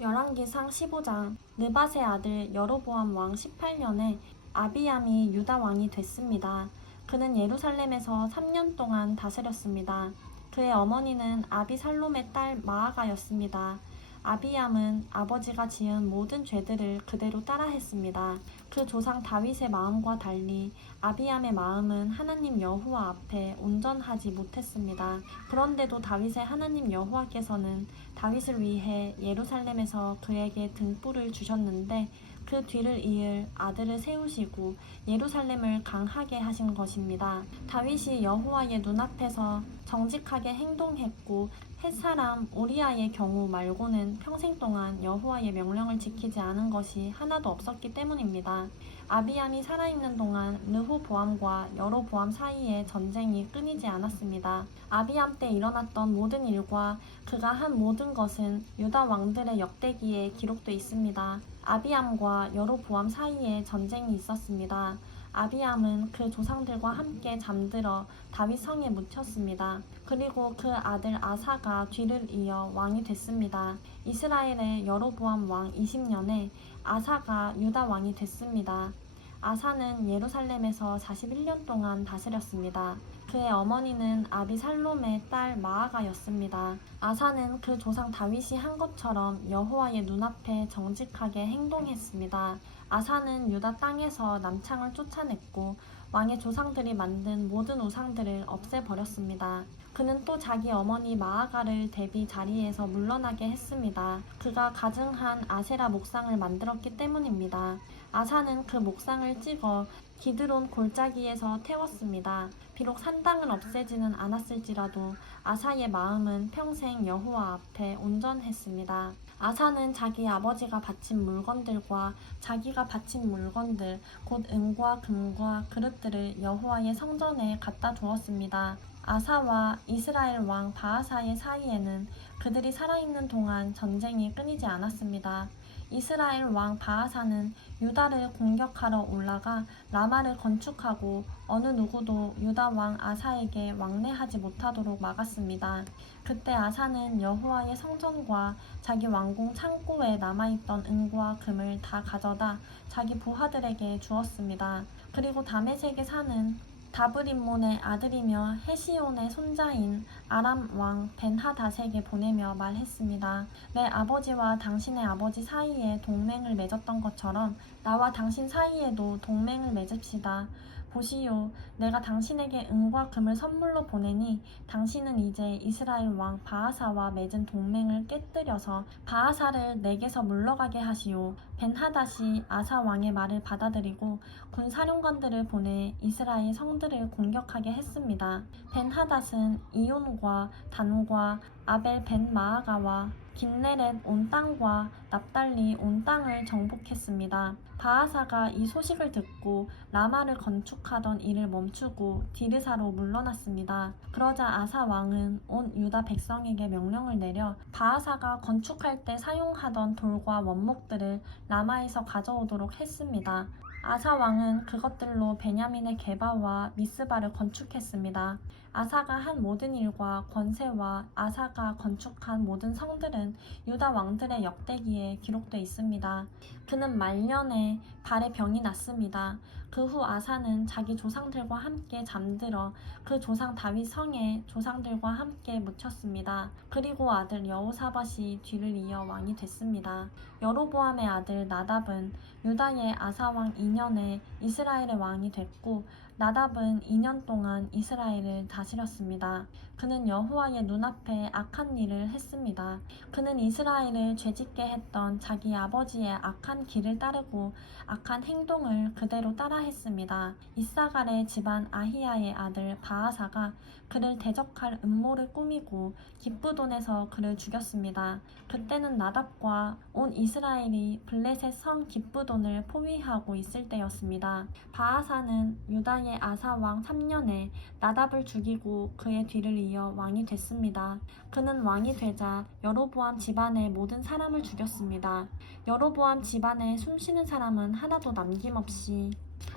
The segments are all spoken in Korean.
열왕기상 15장. 느밧의 아들 여로보암 왕 18년에 아비암이 유다 왕이 됐습니다. 그는 예루살렘에서 3년 동안 다스렸습니다. 그의 어머니는 아비살롬의 딸 마아가였습니다. 아비암은 아버지가 지은 모든 죄들을 그대로 따라했습니다. 그 조상 다윗의 마음과 달리 아비암의 마음은 하나님 여호와 앞에 온전하지 못했습니다. 그런데도 다윗의 하나님 여호와께서는 다윗을 위해 예루살렘에서 그에게 등불을 주셨는데 그 뒤를 이을 아들을 세우시고 예루살렘을 강하게 하신 것입니다. 다윗이 여호와의 눈앞에서 정직하게 행동했고 햇사람 우리아의 경우 말고는 평생 동안 여호와의 명령을 지키지 않은 것이 하나도 없었기 때문입니다. 아비암이 살아있는 동안 르호보암과 여로보암 사이에 전쟁이 끊이지 않았습니다. 아비암 때 일어났던 모든 일과 그가 한 모든 것은 유다 왕들의 역대기에 기록돼 있습니다. 아비암과 여로보암 사이에 전쟁이 있었습니다. 아비암은 그 조상들과 함께 잠들어 다윗 성에 묻혔습니다. 그리고 그 아들 아사가 뒤를 이어 왕이 됐습니다. 이스라엘의 여로보암 왕 20년에 아사가 유다 왕이 됐습니다. 아사는 예루살렘에서 41년 동안 다스렸습니다. 그의 어머니는 아비살롬의 딸 마아가였습니다. 아사는 그 조상 다윗이 한 것처럼 여호와의 눈앞에 정직하게 행동했습니다. 아사는 유다 땅에서 남창을 쫓아냈고 왕의 조상들이 만든 모든 우상들을 없애버렸습니다. 그는 또 자기 어머니 마아가를 대비 자리에서 물러나게 했습니다. 그가 가증한 아세라 목상을 만들었기 때문입니다. 아사는 그 목상을 찍어 기드론 골짜기에서 태웠습니다. 비록 산당을 없애지는 않았을지라도 아사의 마음은 평생 여호와 앞에 온전했습니다. 아사는 자기 아버지가 바친 물건들과 자기가 바친 물건들, 곧 은과 금과 그릇들을 여호와의 성전에 갖다 두었습니다. 아사와 이스라엘 왕 바하사의 사이에는 그들이 살아있는 동안 전쟁이 끊이지 않았습니다. 이스라엘 왕 바하사는 유다를 공격하러 올라가 라마를 건축하고 어느 누구도 유다 왕 아사에게 왕래하지 못하도록 막았습니다. 그때 아사는 여호와의 성전과 자기 왕궁 창고에 남아있던 은과 금을 다 가져다 자기 부하들에게 주었습니다. 그리고 다메섹에 사는 다브림몬의 아들이며 헤시온의 손자인 아람 왕 벤하닷에게 보내며 말했습니다. 내 아버지와 당신의 아버지 사이에 동맹을 맺었던 것처럼 나와 당신 사이에도 동맹을 맺읍시다. 보시오, 내가 당신에게 은과 금을 선물로 보내니 당신은 이제 이스라엘 왕 바하사와 맺은 동맹을 깨뜨려서 바하사를 내게서 물러가게 하시오. 벤하닷이 아사 왕의 말을 받아들이고 군 사령관들을 보내 이스라엘 성들을 공격하게 했습니다. 벤하닷은 이온과 단과 아벨 벤 마아가와 긴네렛 온 땅과 납달리 온 땅을 정복했습니다. 바하사가 이 소식을 듣고 라마를 건축하던 일을 멈추고 디르사로 물러났습니다. 그러자 아사 왕은 온 유다 백성에게 명령을 내려 바하사가 건축할 때 사용하던 돌과 원목들을 라마에서 가져오도록 했습니다. 아사 왕은 그것들로 베냐민의 게바와 미스바를 건축했습니다. 아사가 한 모든 일과 권세와 아사가 건축한 모든 성들은 유다 왕들의 역대기에 기록돼 있습니다. 그는 말년에 발에 병이 났습니다. 그 후 아사는 자기 조상들과 함께 잠들어 그 조상 다윗 성에 조상들과 함께 묻혔습니다. 그리고 아들 여호사밧이 뒤를 이어 왕이 됐습니다. 여로보암의 아들 나답은 유다의 아사 왕 2년에 이스라엘의 왕이 됐고 나답은 2년 동안 이스라엘을 다스렸습니다. 그는 여호와의 눈앞에 악한 일을 했습니다. 그는 이스라엘을 죄짓게 했던 자기 아버지의 악한 길을 따르고 악한 행동을 그대로 따라했습니다. 이사갈의 집안 아히야의 아들 바하사가 그를 대적할 음모를 꾸미고 기브돈에서 그를 죽였습니다. 그때는 나답과 온 이스라엘이 블레셋 성 기브돈을 포위하고 있을 때였습니다. 바하사는 유다의 아사 왕 3년에 나답을 죽이고 그의 뒤를 이어 왕이 됐습니다. 그는 왕이 되자 여로보암 집안의 모든 사람을 죽였습니다. 여로보암 집안에 숨쉬는 사람은 하나도 남김없이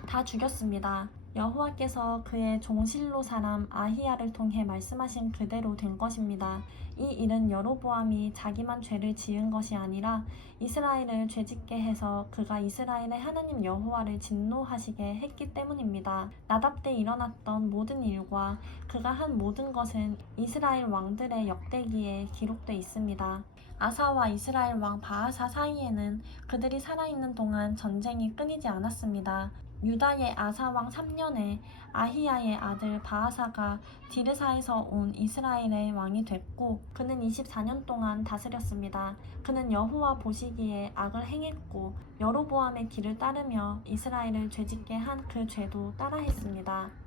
다 죽였습니다. 여호와께서 그의 종실로 사람 아히야를 통해 말씀하신 그대로 된 것입니다. 이 일은 여로보암이 자기만 죄를 지은 것이 아니라 이스라엘을 죄짓게 해서 그가 이스라엘의 하나님 여호와를 진노하시게 했기 때문입니다. 나답 때 일어났던 모든 일과 그가 한 모든 것은 이스라엘 왕들의 역대기에 기록돼 있습니다. 아사와 이스라엘 왕 바아사 사이에는 그들이 살아있는 동안 전쟁이 끊이지 않았습니다. 유다의 아사왕 3년에 아히야의 아들 바아사가 디르사에서 온 이스라엘의 왕이 됐고 그는 24년 동안 다스렸습니다. 그는 여호와 보시기에 악을 행했고 여로보암의 길을 따르며 이스라엘을 죄짓게 한 그 죄도 따라 했습니다.